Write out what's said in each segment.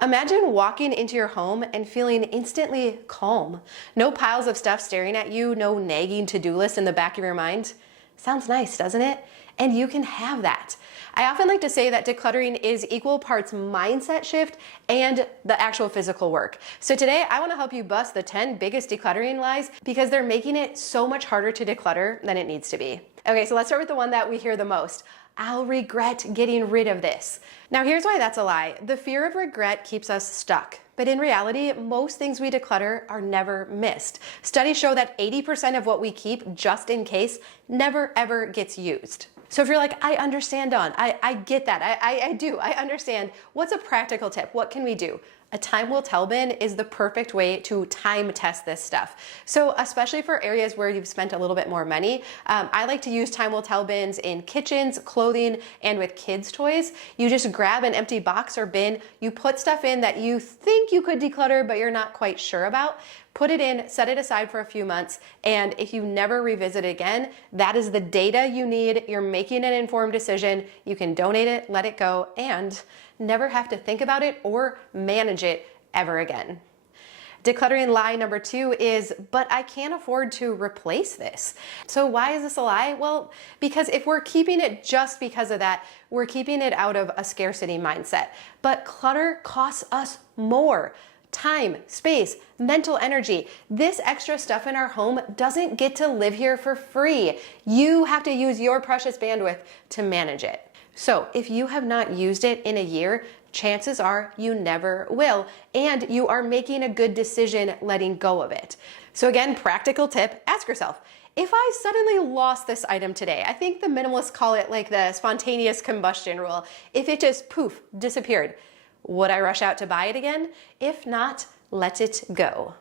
Imagine walking into your home and feeling instantly calm. No piles of stuff staring at you, no nagging to-do list in the back of your mind. Sounds nice, doesn't it? And you can have that. I often like to say that decluttering is equal parts mindset shift and the actual physical work. So today I want to help you bust the 10 biggest decluttering lies because they're making it so much harder to declutter than it needs to be. Okay, so let's start with the one that we hear the most. I'll regret getting rid of this. Now here's why that's a lie. The fear of regret keeps us stuck. But in reality, most things we declutter are never missed. Studies show that 80% of what we keep just in case never ever gets used. So if you're like, I understand, Dawn, I get that, I do, I understand. What's a practical tip? What can we do? A time will tell bin is the perfect way to time test this stuff. So especially for areas where you've spent a little bit more money, I like to use time will tell bins in kitchens, clothing, and with kids' toys. You just grab an empty box or bin, you put stuff in that you think you could declutter, but you're not quite sure about. Put it in, set it aside for a few months, and if you never revisit it again, that is the data you need. You're making an informed decision. You can donate it, let it go, and never have to think about it or manage it ever again. Decluttering lie number 2 is, but I can't afford to replace this. So why is this a lie? Well, because if we're keeping it just because of that, we're keeping it out of a scarcity mindset. But clutter costs us more. Time, space, mental energy. This extra stuff in our home doesn't get to live here for free. You have to use your precious bandwidth to manage it. So if you have not used it in a year, chances are you never will, and you are making a good decision letting go of it. So again, practical tip, ask yourself, if I suddenly lost this item today, I think the minimalists call it like the spontaneous combustion rule. If it just poof, disappeared, would I rush out to buy it again? If not, let it go.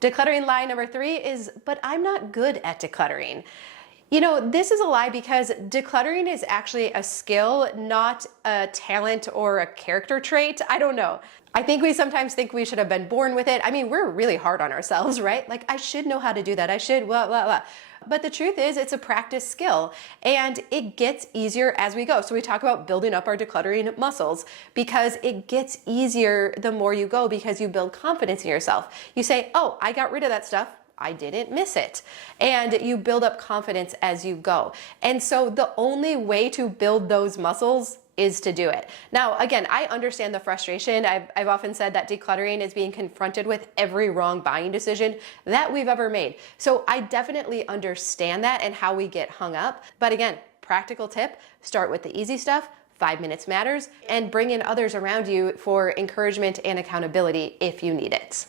Decluttering lie number 3 is, but I'm not good at decluttering. You know, this is a lie because decluttering is actually a skill, not a talent or a character trait. I don't know. I think we sometimes think we should have been born with it. I mean, we're really hard on ourselves, right? Like, I should know how to do that. I should, blah, blah, blah. But the truth is, it's a practice skill and it gets easier as we go. So we talk about building up our decluttering muscles because it gets easier the more you go because you build confidence in yourself. You say, oh, I got rid of that stuff. I didn't miss it. And you build up confidence as you go. And so the only way to build those muscles is to do it. Now, again, I understand the frustration. I've often said that decluttering is being confronted with every wrong buying decision that we've ever made. So I definitely understand that and how we get hung up. But again, practical tip, start with the easy stuff. 5 minutes matters, and bring in others around you for encouragement and accountability if you need it.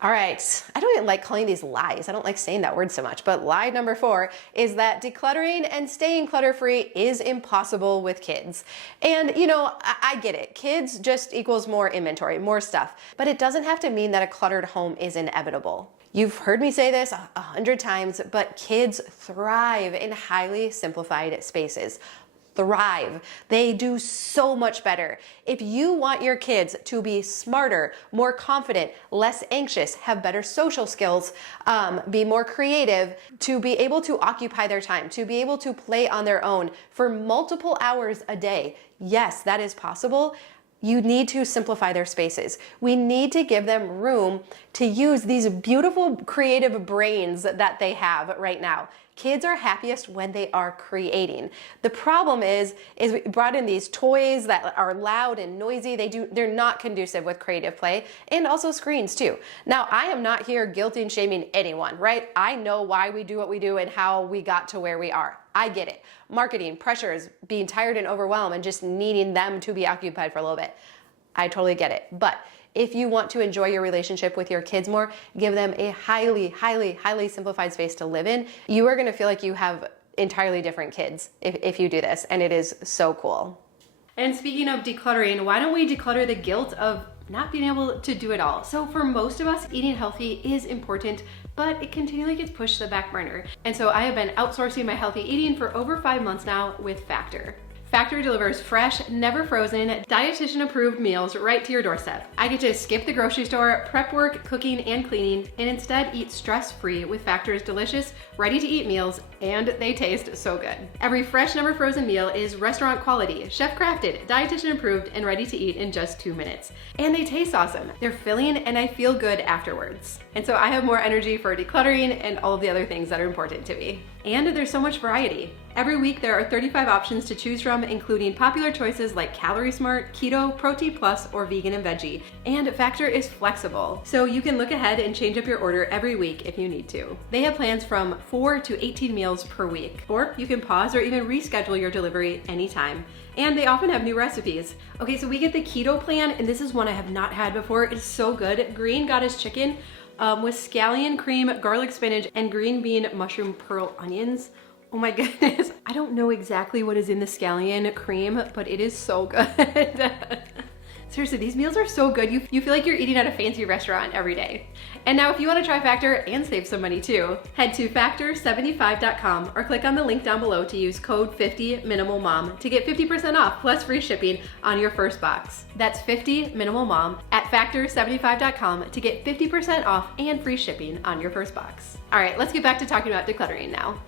All right, I don't even like calling these lies. I don't like saying that word so much, but lie number 4 is that decluttering and staying clutter-free is impossible with kids. And you know, I get it. Kids just equals more inventory, more stuff, but it doesn't have to mean that a cluttered home is inevitable. You've heard me say this 100 times, but kids thrive in highly simplified spaces. Thrive. They do so much better. If you want your kids to be smarter, more confident, less anxious, have better social skills, be more creative, to be able to occupy their time, to be able to play on their own for multiple hours a day, yes, that is possible. You need to simplify their spaces. We need to give them room to use these beautiful creative brains that they have right now. Kids are happiest when they are creating. The problem is we brought in these toys that are loud and noisy. They're not conducive with creative play, and also screens too. Now, I am not here guilting, shaming anyone, right? I know why we do what we do and how we got to where we are. I get it. Marketing, pressures, being tired and overwhelmed and just needing them to be occupied for a little bit. I totally get it. But if you want to enjoy your relationship with your kids more, give them a highly, highly, highly simplified space to live in. You are gonna feel like you have entirely different kids if you do this, and it is so cool. And speaking of decluttering, why don't we declutter the guilt of not being able to do it all? So for most of us, eating healthy is important, but it continually gets pushed to the back burner. And so I have been outsourcing my healthy eating for over 5 months now with Factor. Factor delivers fresh, never frozen, dietitian-approved meals right to your doorstep. I get to skip the grocery store, prep work, cooking, and cleaning, and instead eat stress-free with Factor's delicious, ready-to-eat meals, and they taste so good. Every fresh, never frozen meal is restaurant quality, chef-crafted, dietitian-approved, and ready to eat in just 2 minutes. And they taste awesome. They're filling, and I feel good afterwards. And so I have more energy for decluttering and all of the other things that are important to me. And there's so much variety. Every week there are 35 options to choose from, including popular choices like Calorie Smart, Keto, Protein Plus, or Vegan and Veggie. And Factor is flexible, so you can look ahead and change up your order every week if you need to. They have plans from 4 to 18 meals per week, or you can pause or even reschedule your delivery anytime. And they often have new recipes. Okay, so we get the keto plan, and this is one I have not had before. It's so good. Green Goddess chicken with scallion cream, garlic spinach, and green bean mushroom pearl onions. Oh my goodness. I don't know exactly what is in the scallion cream, but it is so good. Seriously, these meals are so good. You feel like you're eating at a fancy restaurant every day. And now if you want to try Factor and save some money too, head to factor75.com or click on the link down below to use code 50MinimalMom to get 50% off plus free shipping on your first box. That's 50MinimalMom at factor75.com to get 50% off and free shipping on your first box. All right, let's get back to talking about decluttering now.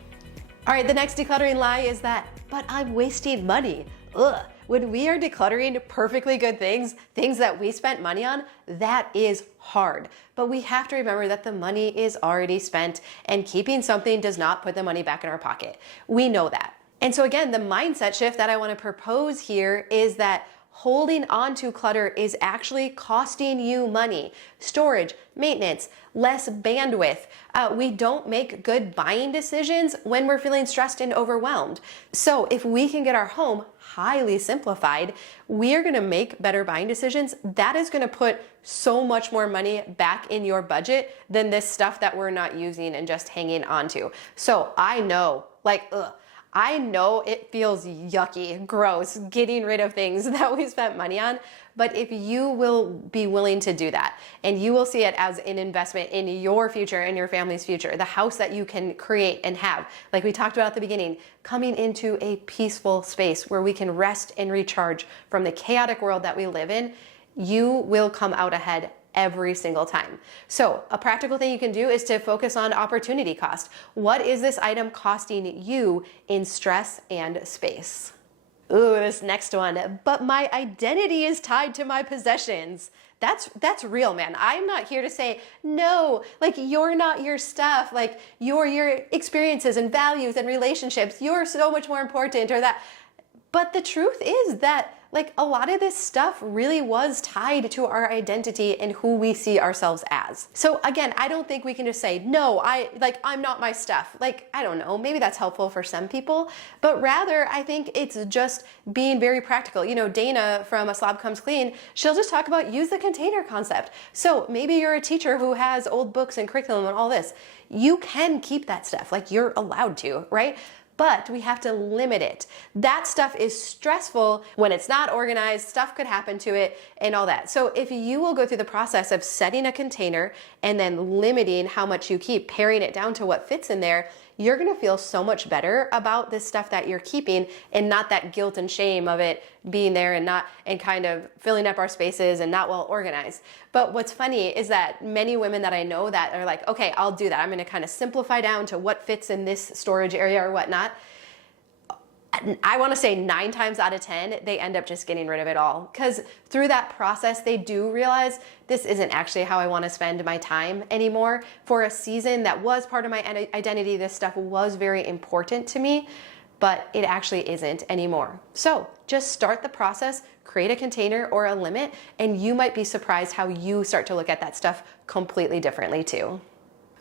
All right, the next decluttering lie is that, but I'm wasting money. Ugh. When we are decluttering perfectly good things that we spent money on, that is hard. But we have to remember that the money is already spent, and keeping something does not put the money back in our pocket. We know that. And so again, the mindset shift that I want to propose here is that holding on to clutter is actually costing you money. Storage, maintenance, less bandwidth. We don't make good buying decisions when we're feeling stressed and overwhelmed. So if we can get our home highly simplified, we are going to make better buying decisions. That is going to put so much more money back in your budget than this stuff that we're not using and just hanging on to. So I know, I know it feels yucky, gross, getting rid of things that we spent money on, but if you will be willing to do that, and you will see it as an investment in your future and your family's future, the house that you can create and have, like we talked about at the beginning, coming into a peaceful space where we can rest and recharge from the chaotic world that we live in, you will come out ahead every single time. So a practical thing you can do is to focus on opportunity cost. What is this item costing you in stress and space? Ooh, this next one, but my identity is tied to my possessions. That's real, man. I'm not here to say, no, you're not your stuff, you're your experiences and values and relationships. You're so much more important or that. But the truth is that a lot of this stuff really was tied to our identity and who we see ourselves as. So again, I don't think we can just say, no, I'm not my stuff. I don't know, maybe that's helpful for some people, but rather I think it's just being very practical. You know, Dana from A Slob Comes Clean, she'll just talk about use the container concept. So maybe you're a teacher who has old books and curriculum and all this. You can keep that stuff, you're allowed to, right? But we have to limit it. That stuff is stressful when it's not organized, stuff could happen to it and all that. So if you will go through the process of setting a container and then limiting how much you keep, paring it down to what fits in there, you're gonna feel so much better about this stuff that you're keeping and not that guilt and shame of it being there and kind of filling up our spaces and not well organized. But what's funny is that many women that I know that are like, okay, I'll do that. I'm gonna kind of simplify down to what fits in this storage area or whatnot. I want to say 9 times out of 10, they end up just getting rid of it all. Because through that process, they do realize this isn't actually how I want to spend my time anymore. For a season that was part of my identity, this stuff was very important to me, but it actually isn't anymore. So just start the process, create a container or a limit, and you might be surprised how you start to look at that stuff completely differently too.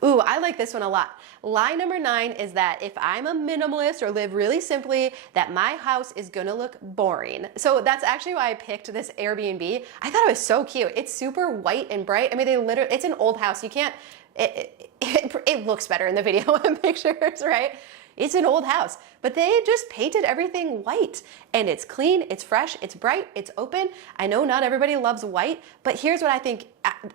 Ooh, I like this one a lot. Lie number 9 is that if I'm a minimalist or live really simply, that my house is gonna look boring. So that's actually why I picked this Airbnb. I thought it was so cute. It's super white and bright. I mean, it's an old house. You can't, it looks better in the video and pictures, right? It's an old house, but they just painted everything white, and it's clean, it's fresh, it's bright, it's open. I know not everybody loves white, but here's what I think.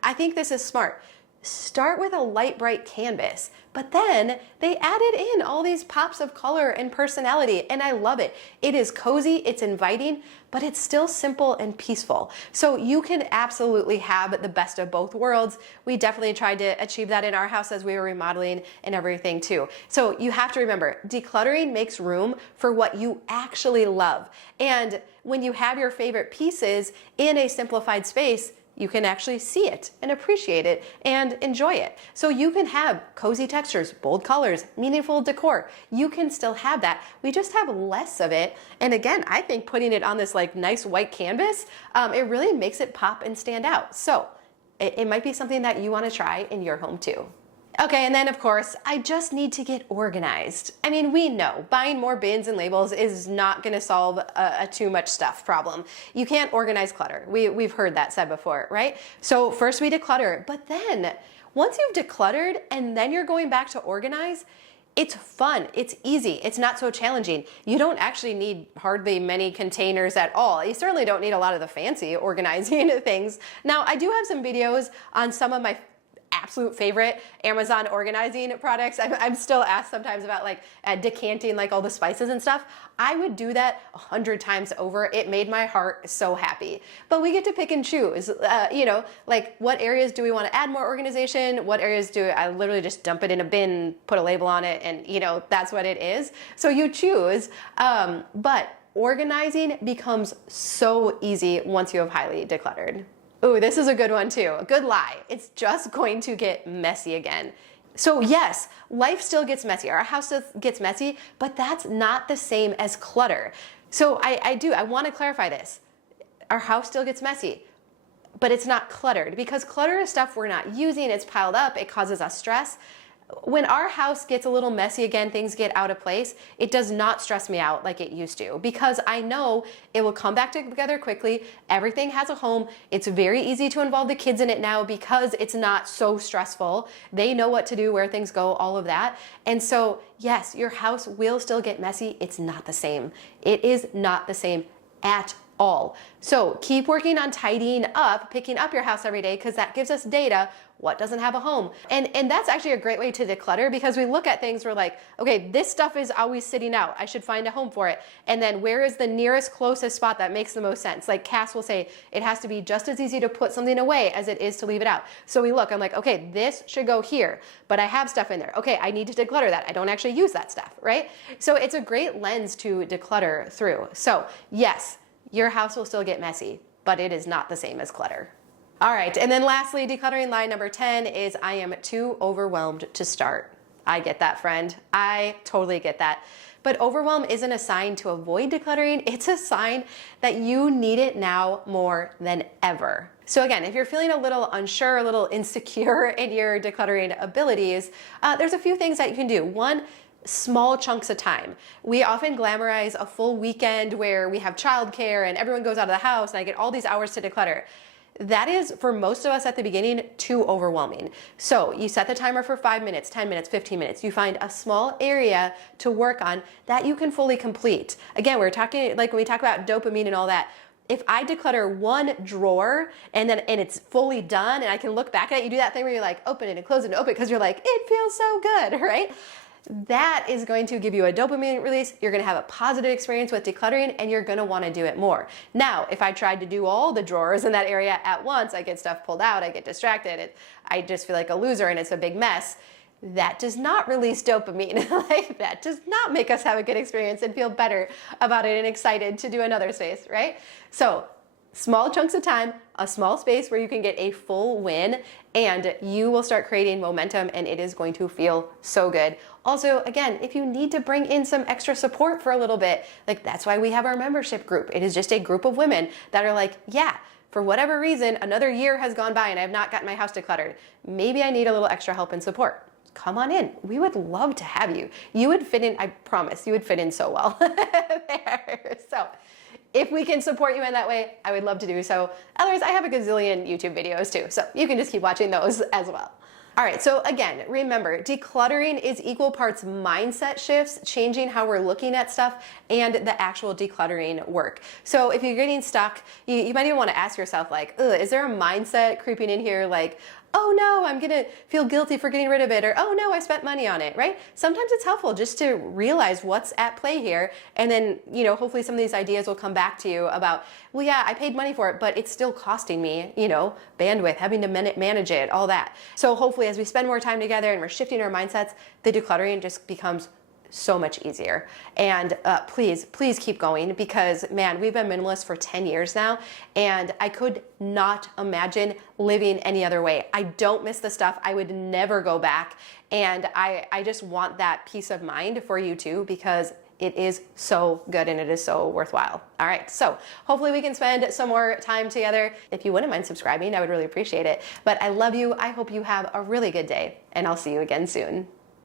I think this is smart. start with a light, bright canvas. But then they added in all these pops of color and personality, and I love it. It is cozy, it's inviting, but it's still simple and peaceful. So you can absolutely have the best of both worlds. We definitely tried to achieve that in our house as we were remodeling and everything too. So you have to remember, decluttering makes room for what you actually love. And when you have your favorite pieces in a simplified space, you can actually see it and appreciate it and enjoy it. So you can have cozy textures, bold colors, meaningful decor. You can still have that. We just have less of it. And again, I think putting it on this like nice white canvas, it really makes it pop and stand out. So it might be something that you want to try in your home too. Okay, and then of course, I just need to get organized. I mean, we know buying more bins and labels is not gonna solve a too much stuff problem. You can't organize clutter. We've heard that said before, right? So first we declutter, but then once you've decluttered and then you're going back to organize, it's fun, it's easy, it's not so challenging. You don't actually need hardly many containers at all. You certainly don't need a lot of the fancy organizing things. Now, I do have some videos on some of my absolute favorite Amazon organizing products. I'm still asked sometimes about like decanting like all the spices and stuff. I would do that 100 times over. It made my heart so happy. But we get to pick and choose, you know, like what areas do we want to add more organization? What areas do I literally just dump it in a bin, put a label on it, and you know, that's what it is. So you choose, but organizing becomes so easy once you have highly decluttered. Ooh, this is a good one too. A good lie. It's just going to get messy again. So yes, life still gets messy. Our house gets messy, but that's not the same as clutter. So I want to clarify this. Our house still gets messy, but it's not cluttered because clutter is stuff we're not using. It's piled up. It causes us stress. When our house gets a little messy again, things get out of place, it does not stress me out like it used to because I know it will come back together quickly. Everything has a home. It's very easy to involve the kids in it now because it's not so stressful. They know what to do, where things go, all of that. And so, yes, your house will still get messy. It's not the same. It is not the same at all. So keep working on tidying up, picking up your house every day because that gives us data. What doesn't have a home? And that's actually a great way to declutter because we look at things, we're like, okay, this stuff is always sitting out. I should find a home for it. And then where is the nearest closest spot that makes the most sense? Like Cass will say, it has to be just as easy to put something away as it is to leave it out. So we look, I'm like, okay, this should go here, but I have stuff in there. Okay, I need to declutter that. I don't actually use that stuff, right? So it's a great lens to declutter through. So yes, your house will still get messy, but it is not the same as clutter. All right, and then lastly, decluttering line number 10 is I am too overwhelmed to start. I get that, friend. I totally get that. But overwhelm isn't a sign to avoid decluttering. It's a sign that you need it now more than ever. So again, if you're feeling a little unsure, a little insecure in your decluttering abilities, there's a few things that you can do. One, small chunks of time. We often glamorize a full weekend where we have childcare and everyone goes out of the house and I get all these hours to declutter. That is, for most of us at the beginning, too overwhelming. So you set the timer for 5 minutes, 10 minutes, 15 minutes. You find a small area to work on that you can fully complete. Again, we're talking, like when we talk about dopamine and all that, if I declutter one drawer and it's fully done and I can look back at it, you do that thing where you like open it and close it and open it because you're like, it feels so good, right? That is going to give you a dopamine release. You're going to have a positive experience with decluttering and you're going to want to do it more. Now, if I tried to do all the drawers in that area at once, I get stuff pulled out, I get distracted, I just feel like a loser and it's a big mess. That does not release dopamine. Like that does not make us have a good experience and feel better about it and excited to do another space, right? So small chunks of time, a small space where you can get a full win and you will start creating momentum and it is going to feel so good. Also, again, if you need to bring in some extra support for a little bit, like that's why we have our membership group. It is just a group of women that are like, yeah, for whatever reason, another year has gone by and I have not gotten my house decluttered. Maybe I need a little extra help and support. Come on in. We would love to have you. You would fit in, I promise, you would fit in so well there. So if we can support you in that way, I would love to do so. Otherwise, I have a gazillion YouTube videos too, so you can just keep watching those as well. All right, so again, remember, decluttering is equal parts mindset shifts, changing how we're looking at stuff, and the actual decluttering work. So if you're getting stuck, you might even want to ask yourself like, is there a mindset creeping in here like, oh no, I'm gonna feel guilty for getting rid of it, or oh no, I spent money on it, right? Sometimes it's helpful just to realize what's at play here, and then, hopefully some of these ideas will come back to you about, well, yeah, I paid money for it, but it's still costing me, bandwidth, having to manage it, all that. So hopefully as we spend more time together and we're shifting our mindsets, the decluttering just becomes so much easier. And please keep going, because man, we've been minimalists for 10 years now, and I could not imagine living any other way. I don't miss the stuff. I would never go back. And I just want that peace of mind for you too, because it is so good and it is so worthwhile. All right, so hopefully we can spend some more time together. If you wouldn't mind subscribing, I would really appreciate it. But I love you. I hope you have a really good day, and I'll see you again soon.